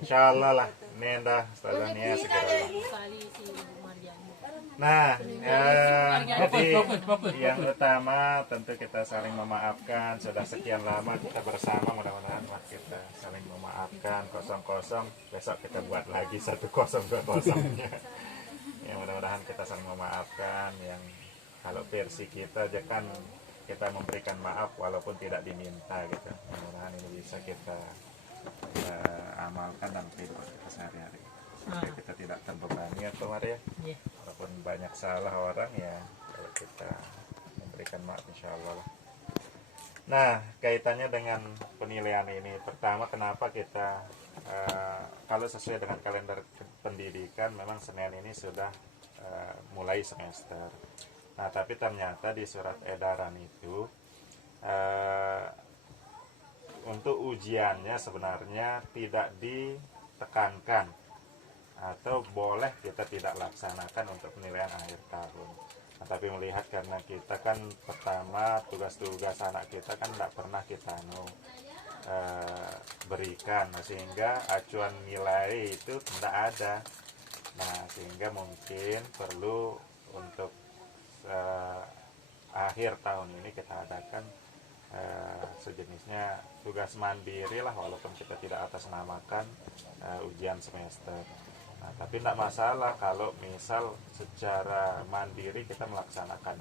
Insya Allah lah, ini dah Ustazahnya segera. Nah, jadi yang utama tentu kita saling memaafkan. Sudah sekian lama kita bersama, mudah-mudahan kita saling memaafkan. 0-0 besok kita buat lagi 1-0-2-0-nya. Ya, mudah-mudahan kita saling memaafkan. Yang kalau versi kita aja kan kita memberikan maaf walaupun tidak diminta gitu. Mudah-mudahan ini bisa kita amalkan dalam kehidupan kita sehari-hari. Supaya kita tidak terbebani ya Maria. Walaupun banyak salah orang ya, kalau kita memberikan maaf insya Allah. Nah, kaitannya dengan penilaian ini, pertama kenapa kita kalau sesuai dengan kalender pendidikan memang Senin ini sudah mulai semester. Nah, tapi ternyata di surat edaran itu untuk ujiannya sebenarnya tidak ditekankan atau boleh kita tidak laksanakan untuk penilaian akhir tahun. Nah, tapi melihat karena kita kan pertama tugas-tugas anak kita kan tidak pernah kita berikan, nah, sehingga acuan nilai itu tidak ada. Nah, sehingga mungkin perlu untuk akhir tahun ini kita adakan sejenisnya tugas mandiri lah, walaupun kita tidak atasnamakan ujian semester. Nah, tapi tidak masalah kalau misal secara mandiri kita melaksanakan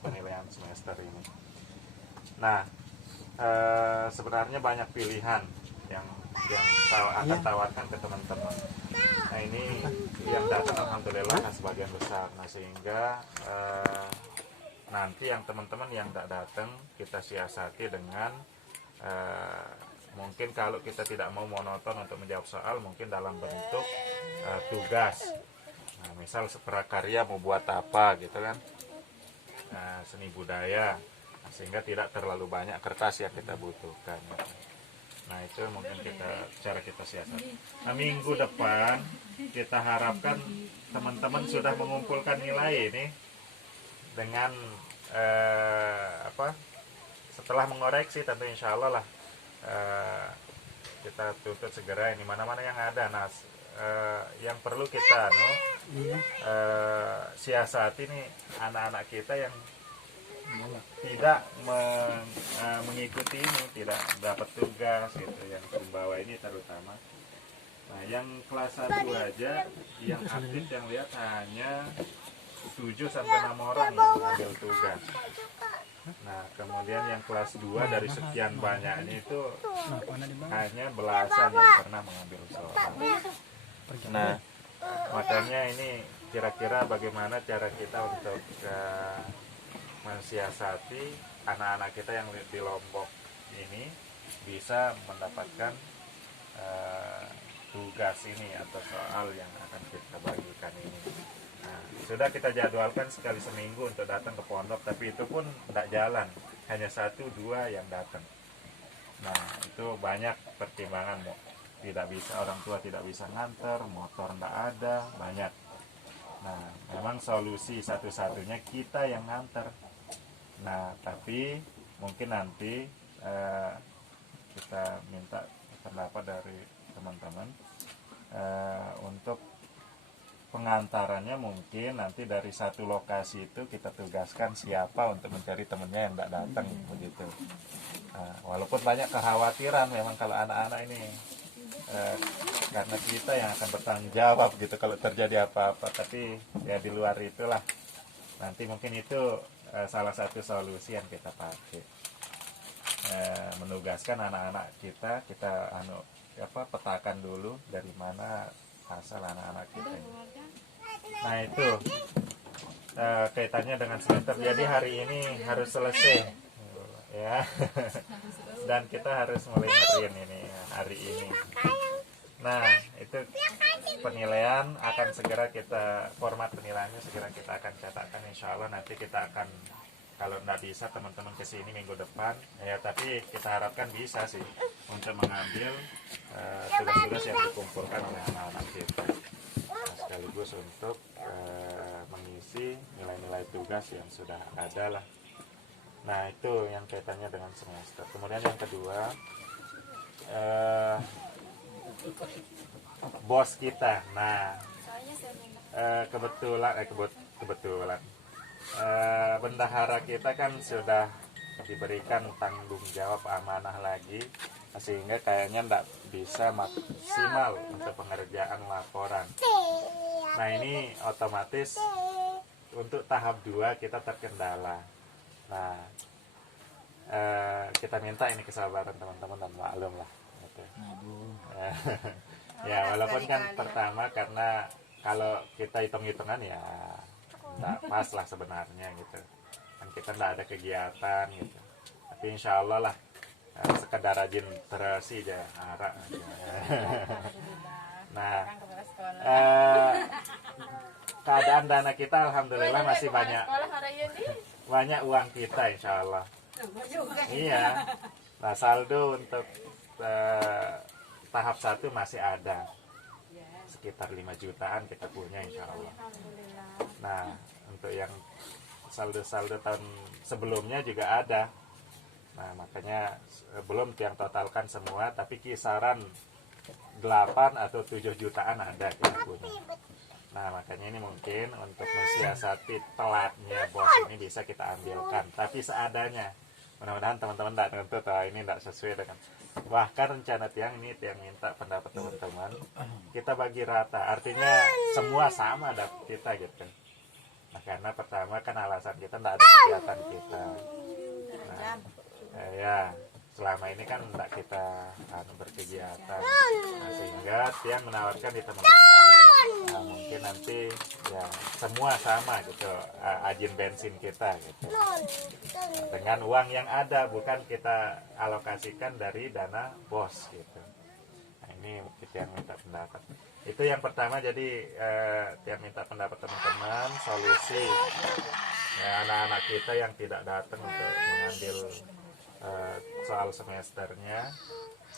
penilaian semester ini. Nah, sebenarnya banyak pilihan yang akan tawarkan ke teman-teman. Nah, ini yang datang alhamdulillah sebagian besar. Nah, sehingga nanti yang teman-teman yang tidak datang kita siasati dengan mungkin kalau kita tidak mau monoton untuk menjawab soal, mungkin dalam bentuk tugas. Nah, misal prakarya mau buat apa gitu kan, seni budaya, sehingga tidak terlalu banyak kertas yang kita butuhkan. Nah, itu mungkin cara kita siasati. Nah, minggu depan kita harapkan teman-teman sudah mengumpulkan nilai ini dengan setelah mengoreksi tentu insya Allah lah. Kita tuntut segera ini mana-mana yang ada. Nah, yang perlu kita siasati nih anak-anak kita yang tidak mengikuti ini, tidak dapat tugas gitu, yang membawa ini terutama. Nah, yang kelas 1 aja yang aktif yang lihat hanya 7-6 orang yang mengambil tugas. Nah, kemudian yang kelas 2 dari sekian banyaknya itu hanya belasan yang pernah mengambil soal. Nah, makanya ini kira-kira bagaimana cara kita untuk mensiasati anak-anak kita yang di Lombok ini bisa mendapatkan tugas ini atau soal yang akan kita bagikan ini. Nah, sudah kita jadwalkan sekali seminggu untuk datang ke pondok, tapi itu pun tidak jalan, hanya 1-2 yang datang. Nah, itu banyak pertimbangan, tidak bisa, orang tua tidak bisa nganter, motor tidak ada, banyak. Nah, memang solusi satu-satunya kita yang nganter. Nah, tapi mungkin nanti kita minta pendapat dari teman-teman untuk pengantarannya. Mungkin nanti dari satu lokasi itu kita tugaskan siapa untuk mencari temennya yang tidak datang begitu. Nah, walaupun banyak kekhawatiran memang kalau anak-anak ini karena kita yang akan bertanggung jawab gitu kalau terjadi apa-apa, tapi ya di luar itulah nanti mungkin itu salah satu solusi yang kita pakai, menugaskan anak-anak kita petakan dulu dari mana asal anak-anak kita ini. Nah, itu kaitannya dengan semester. Jadi hari ini harus selesai ya. Dan kita harus mulai ngerin ini hari ini. Nah, itu penilaian akan segera format penilaiannya segera kita akan catatkan, insya Allah. Nanti kita akan, kalau nggak bisa teman-teman kesini minggu depan ya, tapi kita harapkan bisa sih untuk mengambil tugas-tugas yang dikumpulkan oleh anak-anak kita. Nah, sekaligus untuk mengisi nilai-nilai tugas yang sudah ada lah. Nah, itu yang kaitannya dengan semester. Kemudian yang kedua, eh, bos kita. Nah, kebetulan bendahara kita kan sudah diberikan tanggung jawab amanah lagi, sehingga kayaknya tidak bisa maksimal untuk pengerjaan laporan. Nah, ini otomatis untuk tahap 2 kita terkendala. Nah, kita minta ini kesabaran teman-teman dan maklum lah gitu. Ya, walaupun kan pertama, karena kalau kita hitung-hitungan ya nggak pas lah sebenarnya gitu kan, kita nggak ada kegiatan gitu, tapi insya Allah lah sekedar rajin terasi aja harap aja. Nah, keadaan dana kita alhamdulillah masih banyak uang kita insya Allah. Iya. Nah, saldo untuk tahap 1 masih ada sekitar 5 jutaan kita punya insya Allah. Nah, untuk yang saldo-saldo tahun sebelumnya juga ada. Nah, makanya belum yang totalkan semua, tapi kisaran 8 atau 7 jutaan ada kita punya. Nah, makanya ini mungkin untuk mensiasati telatnya bos ini bisa kita ambilkan, tapi seadanya. Mudah-mudahan teman-teman tidak nuntut, ini tidak sesuai dengan. Bahkan rencana tiang ini, tiang minta pendapat teman-teman, kita bagi rata, artinya semua sama dapat kita gitu. Nah, karena pertama kan alasan kita tidak ada kegiatan kita. Nah, ya selama ini kan tidak kita berkegiatan. Nah, sehingga tiang menawarkan di teman-teman, nah, mungkin nanti ya semua sama gitu, ajin bensin kita gitu, dengan uang yang ada, bukan kita alokasikan dari dana bos gitu. Nah, ini kita yang minta pendapat. Itu yang pertama. Jadi yang minta pendapat teman-teman solusi ya, anak-anak kita yang tidak datang untuk mengambil soal semesternya.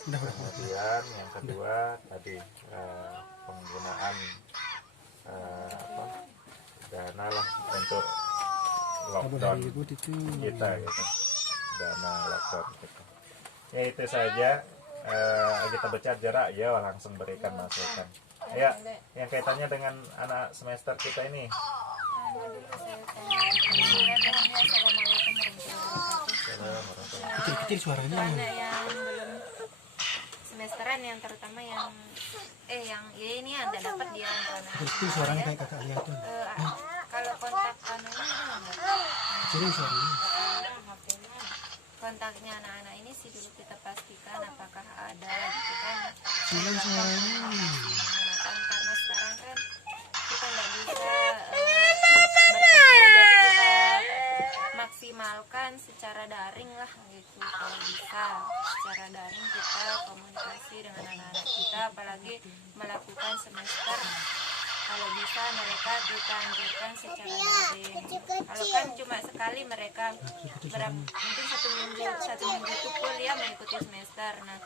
Kemudian yang kedua tadi penggunaan dana lah untuk lockdown kita gitu, dana lockdown kita. Ya itu saja, kita becat jarak ya, langsung berikan masukan. Ya, yang kaitannya dengan anak semester kita ini. Kecil-kecil suaranya. Yang belum semesteran, yang terutama yang yang ya ini ada dapat dia Kecil suaranya kayak kakak lihat tuh. kalau kontak anunya Kecil suaranya. kontaknya anak-anak ini sih dulu kita pastikan apakah ada gitu kan. Silang suaranya. Kan karena sekarang kan kita nggak bisa bertemu, jadi kita maksimalkan secara daring lah gitu. Kalau bisa secara daring kita komunikasi dengan anak-anak kita, apalagi melakukan semester, kalau bisa mereka kita anjurkan secara daring. Kalau kan cuma sekali mereka mungkin satu minggu itu kuliah mengikuti semester. Nah,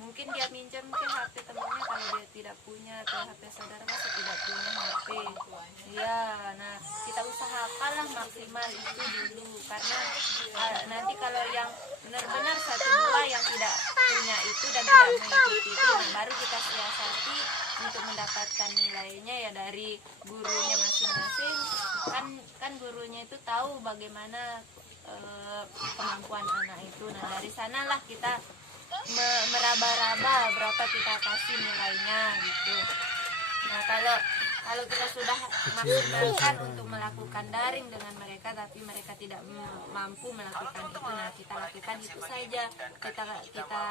mungkin dia minjam mungkin HP temannya kalau dia tidak punya, atau HP saudara masih tidak punya HP. Iya, nah kita usahakanlah maksimal itu dulu, karena nanti kalau yang benar-benar 1-2 yang tidak punya itu dan tidak mengikuti itu, nah baru kita siasati untuk mendapatkan nilainya ya dari gurunya masing-masing. Kan gurunya itu tahu bagaimana kemampuan anak itu. Nah, dari sanalah kita meraba-raba berapa kita kasih nilainya gitu. Nah, kalau kita sudah maksimalkan untuk melakukan daring dengan mereka, tapi mereka tidak mampu melakukan itu, nah kita lakukan itu saja. Kita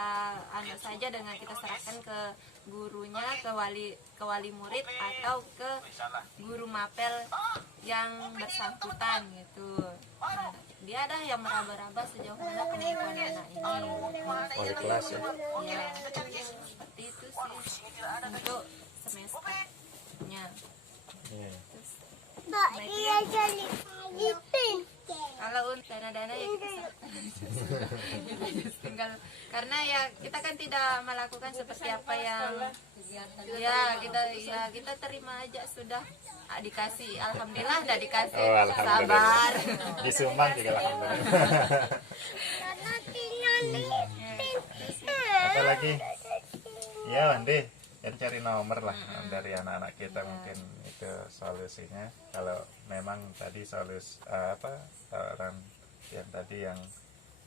anu saja dengan kita serahkan ke gurunya, ke wali murid atau ke guru mapel yang bersangkutan gitu. Nah, dia ada yang meraba-raba sejauh mana kemampuan anak ini. Wali kelas ya. Ya, seperti itu sih untuk semesternya. Iya. Kalau untuk dana-dana ya kita tinggal, karena ya kita kan tidak melakukan seperti apa yang kita terima aja sudah. Dikasih, alhamdulillah udah dikasih. Oh, alhamdulillah. Sabar. Disumbang juga alhamdulillah. lagi ya Wandi ya cari nomor lah dari anak-anak kita, mungkin itu solusinya. Kalau memang tadi orang yang tadi yang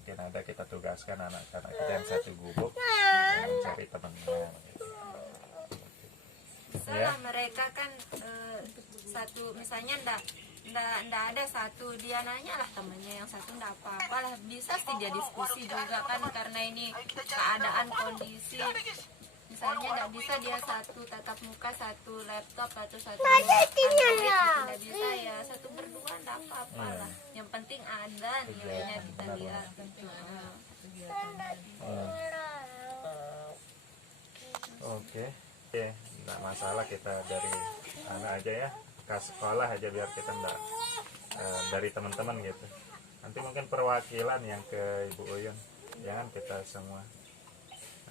mungkin ada, kita tugaskan anak-anak kita yang satu gubuk mencari temannya gitu. Salah mereka kan satu misalnya ndak ada satu, dia nanya lah temennya yang satu ndak apa-apa lah, bisa sih dia diskusi juga kan, karena ini keadaan kondisi. Misalnya ndak bisa dia satu tatap muka, satu laptop atau satu Android, ndak bisa ya satu berdua ndak apa-apa lah. Yang penting ada nilainya kita lihat. Oke, nggak masalah kita dari aja ya, ke sekolah aja biar kita nggak dari teman-teman gitu. Nanti mungkin perwakilan yang ke Ibu Uyun, jangan kita semua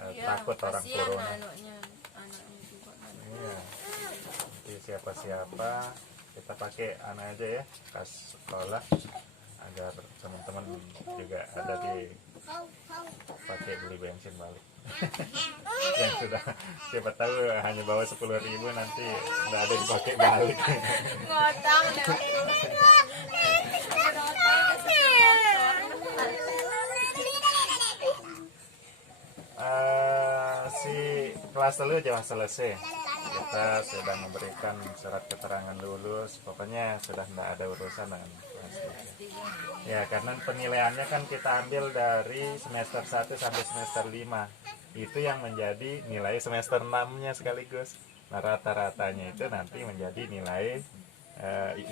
takut orang corona. Anaknya juga. Iya. Nanti siapa-siapa kita pakai anak aja ya ke sekolah, agar teman-teman juga ada di pakai beli bensin balik. Yang sudah siapa tahu hanya bawa 10.000 nanti nggak ada dipakai balik. Ngotong si kelas dulu aja selesai, kita sudah memberikan surat keterangan lulus, pokoknya sudah tidak ada urusan dengan kelas 3 ya, karena penilaiannya kan kita ambil dari semester 1 sampai semester 5, itu yang menjadi nilai semester 6 nya sekaligus. Nah rata-ratanya itu nanti menjadi nilai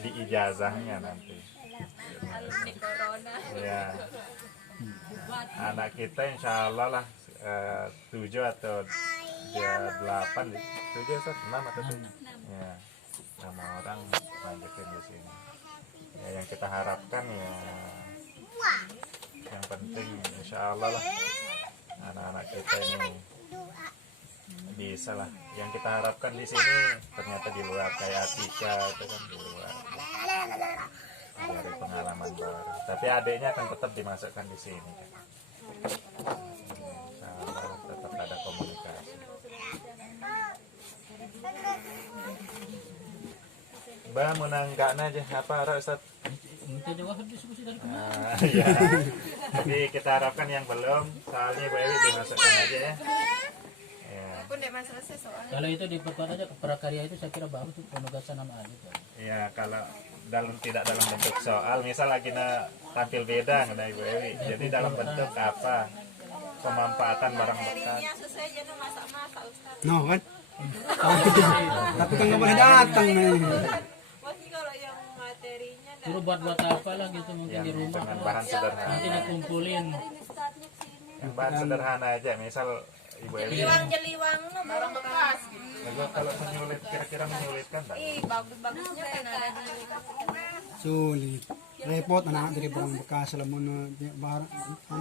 di ijazahnya nanti ya. Anak kita insya Allah lah 7 atau 8, 7 atau 6 atau 7 ya, 6 orang lanjutin di sini ya. Yang kita harapkan ya, yang penting insya Allah lah anak-anak kita ini bisa lah. Yang kita harapkan di sini ternyata di luar, kayak Atika itu kan di luar dari pengalaman baru, tapi adiknya akan tetap dimasukkan di sini kan. Tetap ada komunikasi. Mbak mau nanggak aja apa harap Ustaz? Ya. Tapi kita harapkan yang belum, soalnya Bu Ewi dimasukkan aja ya. Aku ndak selesai soalnya. Kalau itu diperkuat aja prakarya itu, saya kira bagus tuh penugasan nama aja. Ya kalau tidak dalam bentuk soal, misal lagi tampil beda nggak Ibu Ewi, jadi dalam bentuk apa? Pemanfaatan barang bekas. Sesuai jenis masak-masak Ustaz. No kan? Tapi kan nggak boleh datang nih. Masih kalau yang materinya Suruh buat apa lah gitu mungkin Yang di rumah. dengan bahan sederhana. Nanti dikumpulin. Yang bahan sederhana aja, misal Ibu Ewi. jeliwang no barang bekas gitu. Kalau menyulit, kira-kira menyulitkan tak? Bagus-bagusnya kan ada di Sulit. Repot anak dari barang bekas lamun barang.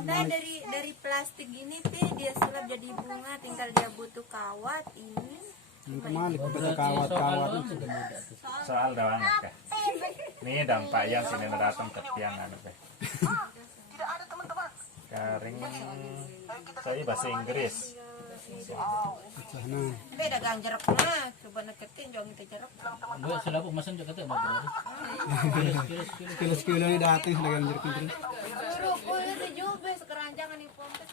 Nah, dari plastik gini dia sulap jadi bunga, tinggal dia butuh kawat ini. Kemana kita kawat-kawat itu sudah mudah tuh. Soal doang kah? Nih dampak yang sini datang ke tiang teh. Karing saya bahasa Inggris. Nah, Beda gang jereknya, coba neketin jangan kita jerek. buat selapuk masan juga kata mau berarti. Kilos-kilos ini datang sudah ganjir terus. Suruh kulit juga sekeranjangan di pompes.